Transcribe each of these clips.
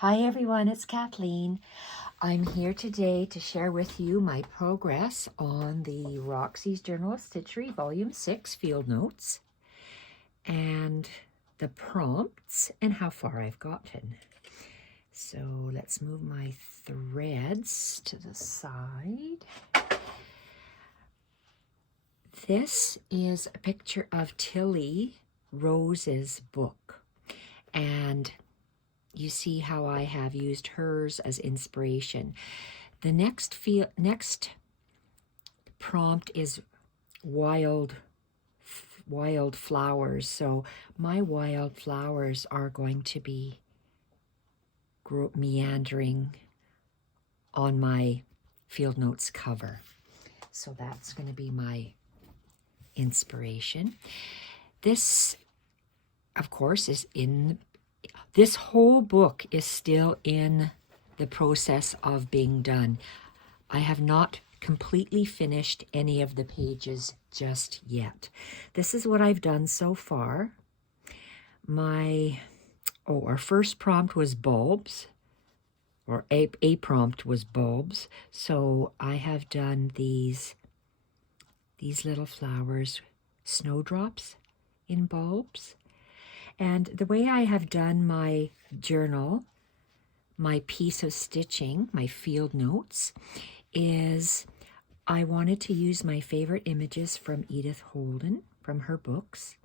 Hi everyone, it's Kathleen. I'm here today to share with you my progress on the Roxy's Journal of Stitchery Volume 6 Field Notes and the prompts and how far I've gotten. So let's move my threads to the side. This is a picture of Tilly Rose's book, and you see how I have used hers as inspiration. The next prompt is wild flowers. So my wild flowers are going to be meandering on my field notes cover. So that's going to be my inspiration. This, of course, is this whole book is still in the process of being done. I have not completely finished any of the pages just yet. This is what I've done so far. Our first prompt was bulbs, or a prompt was bulbs. So I have done these little flowers, snowdrops in bulbs. And the way I have done my journal, my piece of stitching, my field notes, is I wanted to use my favorite images from Edith Holden, from her books.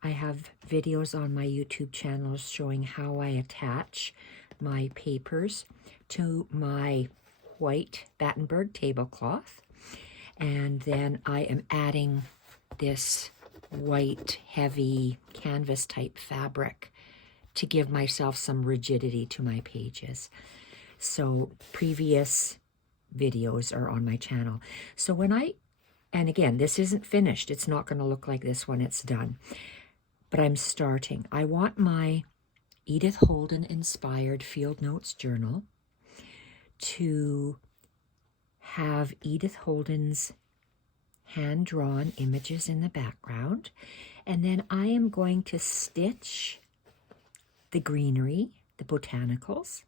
I have videos on my YouTube channel showing how I attach my papers to my white Battenberg tablecloth. And then I am adding this white, heavy canvas type fabric to give myself some rigidity to my pages. So previous videos are on my channel. So and again, this isn't finished. It's not going to look like this when it's done. But I'm starting. I want my Edith Holden inspired field notes journal to have Edith Holden's hand-drawn images in the background, and then I am going to stitch the greenery, the botanicals,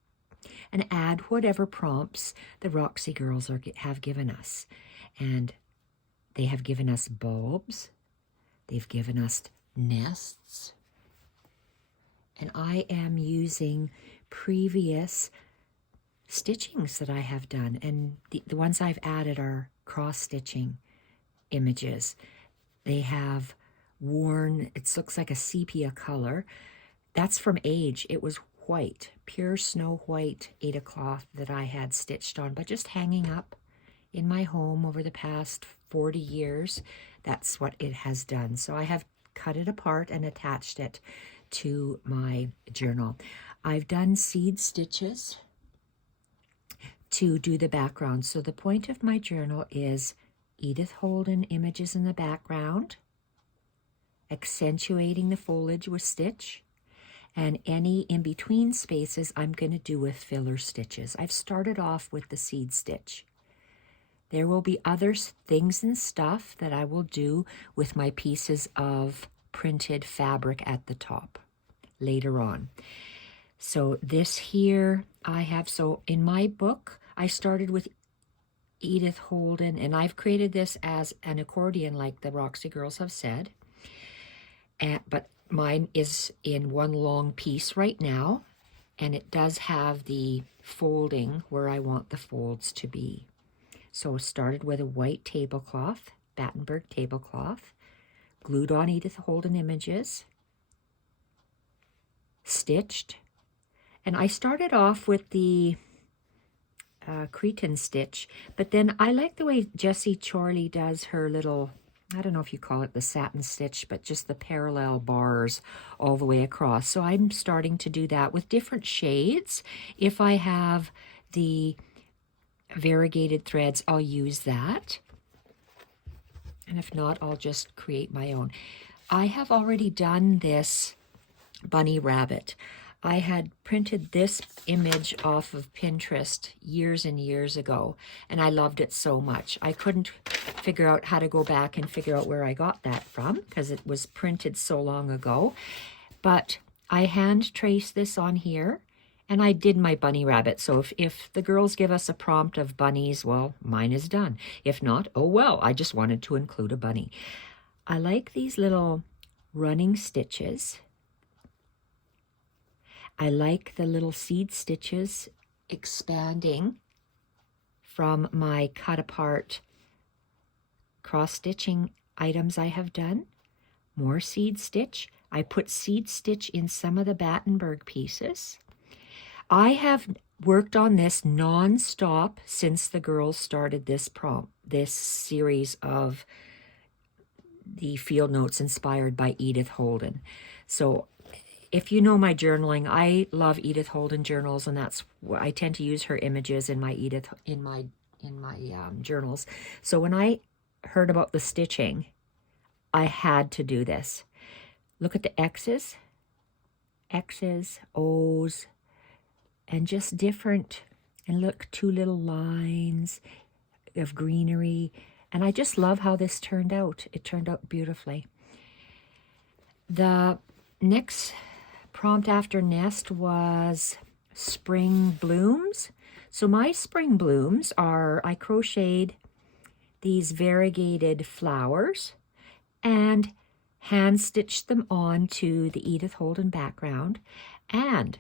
and add whatever prompts the Roxy girls have given us. And they have given us bulbs, they've given us nests, and I am using previous stitchings that I have done, and the ones I've added are cross-stitching images. They have worn, it looks like a sepia color. That's from age. It was white, pure snow white Aida cloth that I had stitched on, but just hanging up in my home over the past 40 years. That's what it has done. So I have cut it apart and attached it to my journal. I've done seed stitches to do the background. So the point of my journal is Edith Holden images in the background, accentuating the foliage with stitch, and any in-between spaces I'm going to do with filler stitches. I've started off with the seed stitch. There will be other things and stuff that I will do with my pieces of printed fabric at the top later on. So this here so in my book, I started with Edith Holden, and I've created this as an accordion like the Roxy girls have said. But mine is in one long piece right now, and it does have the folding where I want the folds to be. So started with a white tablecloth, Battenberg tablecloth, glued on Edith Holden images, stitched, and I started off with the cretin stitch, but then I like the way Jessie Chorley does her little, I don't know if you call it the satin stitch, but just the parallel bars all the way across. So I'm starting to do that with different shades. If I have the variegated threads, I'll use that. And if not, I'll just create my own. I have already done this bunny rabbit. I had printed this image off of Pinterest years and years ago, and I loved it so much. I couldn't figure out how to go back and figure out where I got that from because it was printed so long ago. But I hand traced this on here, And I did my bunny rabbit. So if the girls give us a prompt of bunnies, well, mine is done. If not, oh well, I just wanted to include a bunny. I like these little running stitches. I like the little seed stitches expanding from my cut apart cross stitching items I have done. More seed stitch. I put seed stitch in some of the Battenberg pieces. I have worked on this non-stop since the girls started this series of the field notes inspired by Edith Holden. So if you know my journaling, I love Edith Holden journals, and that's what I tend to use her images in my journals. So when I heard about the stitching, I had to do this. Look at the X's, O's, and just different, and look, 2 little lines of greenery. And I just love how this turned out. It turned out beautifully. The next prompt after nest was spring blooms. So my spring blooms are, I crocheted these variegated flowers and hand stitched them onto the Edith Holden background. And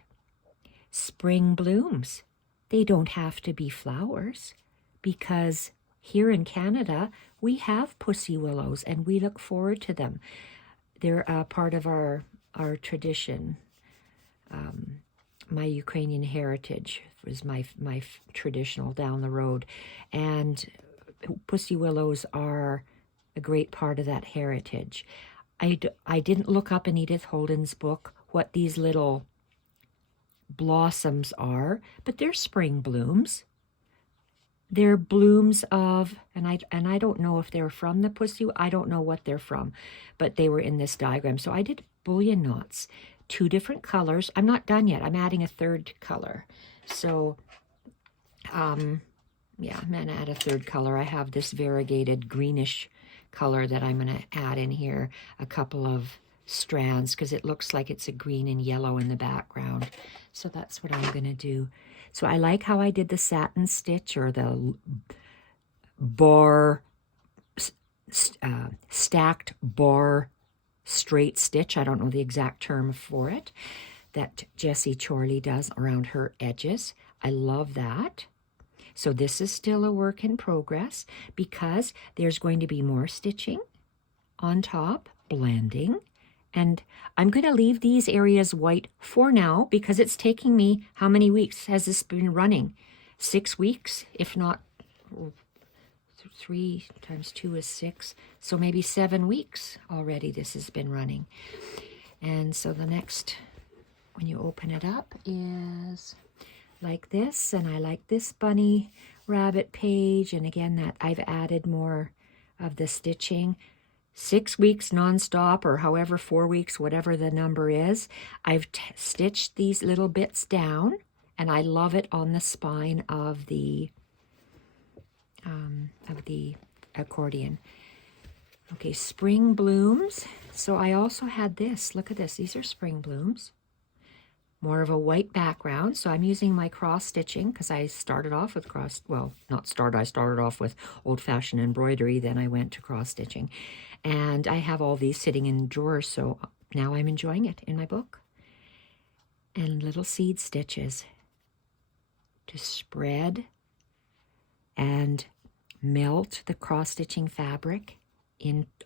spring blooms, they don't have to be flowers, because here in Canada we have pussy willows and we look forward to them. They're a part of our tradition. My Ukrainian heritage was my traditional down the road, and pussy willows are a great part of that heritage. I didn't look up in Edith Holden's book what these little blossoms are, but they're spring blooms. They're blooms of, and I don't know if they're from the pussy, I don't know what they're from, but they were in this diagram. So I did bullion knots, 2 different colors. I'm not done yet. I'm adding a 3rd color. So, yeah, I'm gonna add a 3rd color. I have this variegated greenish color that I'm gonna add in here, a couple of strands, because it looks like it's a green and yellow in the background. So that's what I'm gonna do. So I like how I did the satin stitch, or the bar, stacked bar straight stitch. I don't know the exact term for it, that Jessie Chorley does around her edges. I love that. So this is still a work in progress, because there's going to be more stitching on top, blending. And I'm going to leave these areas white for now, because it's taking me, how many weeks has this been running? 6 weeks, if not 3 times 2 is 6. So maybe 7 weeks already this has been running. And so the next, when you open it up, is like this. And I like this bunny rabbit page. And again, that I've added more of the stitching. 6 weeks nonstop, or however, 4 weeks, whatever the number is. I've stitched these little bits down, and I love it on the spine of the accordion. Okay, spring blooms. So I also had this. Look at this. These are spring blooms. More of a white background. So I'm using my cross stitching, because I started off with I started off with old-fashioned embroidery, then I went to cross stitching. And I have all these sitting in drawers, so now I'm enjoying it in my book. And little seed stitches to spread and melt the cross-stitching fabric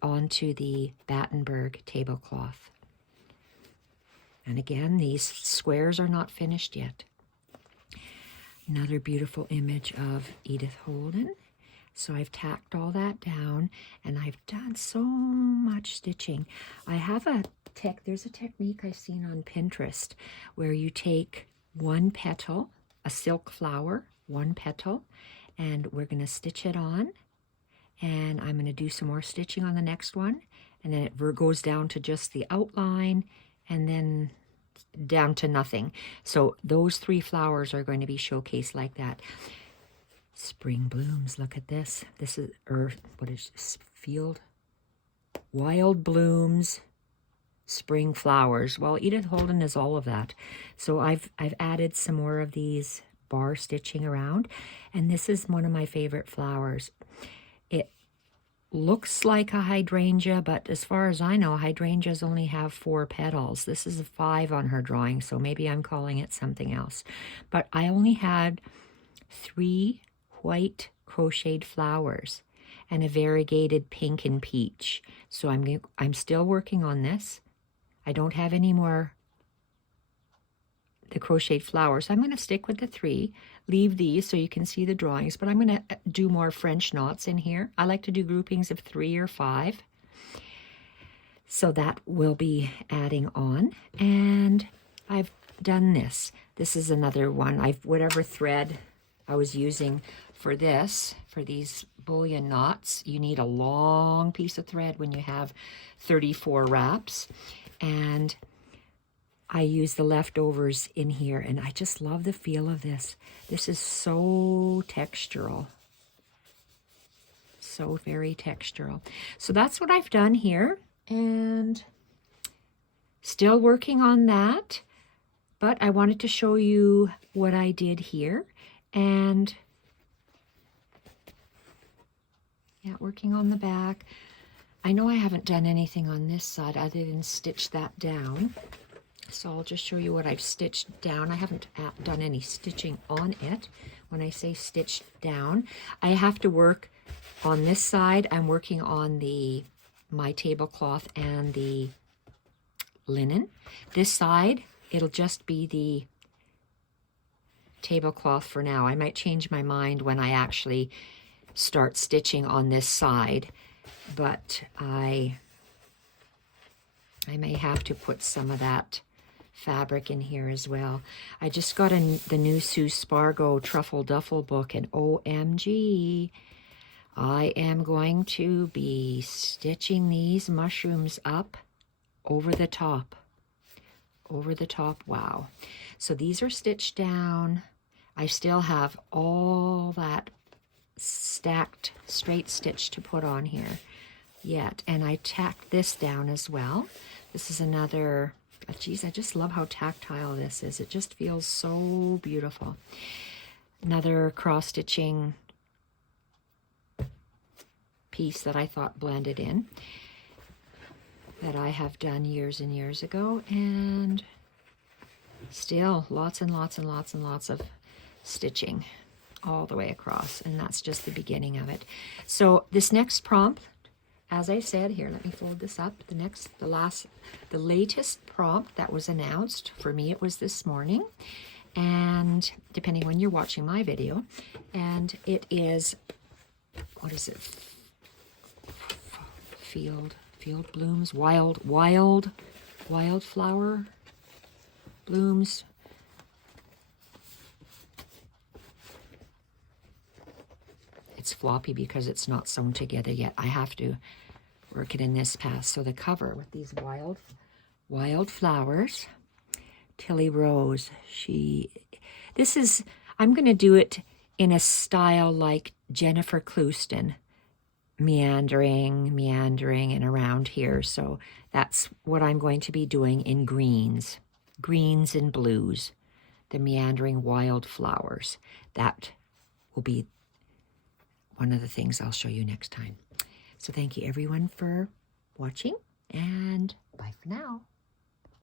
onto the Battenberg tablecloth. And again, these squares are not finished yet. Another beautiful image of Edith Holden. So I've tacked all that down, and I've done so much stitching. I have there's a technique I've seen on Pinterest where you take one petal, a silk flower, one petal, and we're going to stitch it on. And I'm going to do some more stitching on the next one. And then it goes down to just the outline, and then down to nothing. So those 3 flowers are going to be showcased like that. Spring blooms, look at this. This is what is this? Field? Wild blooms spring flowers. Well, Edith Holden is all of that. So I've added some more of these bar stitching around, and this is one of my favorite flowers. It looks like a hydrangea, but as far as I know, hydrangeas only have 4 petals. This is a 5 on her drawing, so maybe I'm calling it something else. But I only had 3 white crocheted flowers and a variegated pink and peach. So I'm still working on this. I don't have any more the crocheted flowers. I'm going to stick with the 3, leave these so you can see the drawings, but I'm going to do more French knots in here. I like to do groupings of 3 or 5. So that will be adding on. And I've done this. This is another one. Whatever thread I was using for this, for these bullion knots, you need a long piece of thread when you have 34 wraps. And I use the leftovers in here, and I just love the feel of this. This is so textural. So very textural. So that's what I've done here, and still working on that. But I wanted to show you what I did here. And yeah, working on the back. I know I haven't done anything on this side other than stitch that down. So I'll just show you what I've stitched down. I haven't done any stitching on it. When I say stitched down, I have to work on this side. I'm working on my tablecloth and the linen. This side, it'll just be the tablecloth for now. I might change my mind when I actually start stitching on this side, but I may have to put some of that fabric in here as well. I just got the new Sue Spargo Truffle Duffel book, and OMG, I am going to be stitching these mushrooms up over the top. Over the top, wow. So these are stitched down. I still have all that stacked straight stitch to put on here yet. And I tacked this down as well. This is another, geez, I just love how tactile this is. It just feels so beautiful. Another cross stitching piece that I thought blended in, that I have done years and years ago, and still lots and lots and lots and lots of stitching all the way across, and that's just the beginning of it. So this next prompt, as I said, here, let me fold this up. The latest prompt that was announced, for me it was this morning, and depending when you're watching my video, and it is, what is it? Field blooms, wildflower blooms. It's floppy because it's not sewn together yet. I have to work it in this pass. So the cover with these wild flowers, Tilly Rose. I'm going to do it in a style like Jennifer Clouston, meandering and around here. So that's what I'm going to be doing in greens and blues, the meandering wildflowers. That will be one of the things I'll show you next time. So thank you everyone for watching, and bye for now.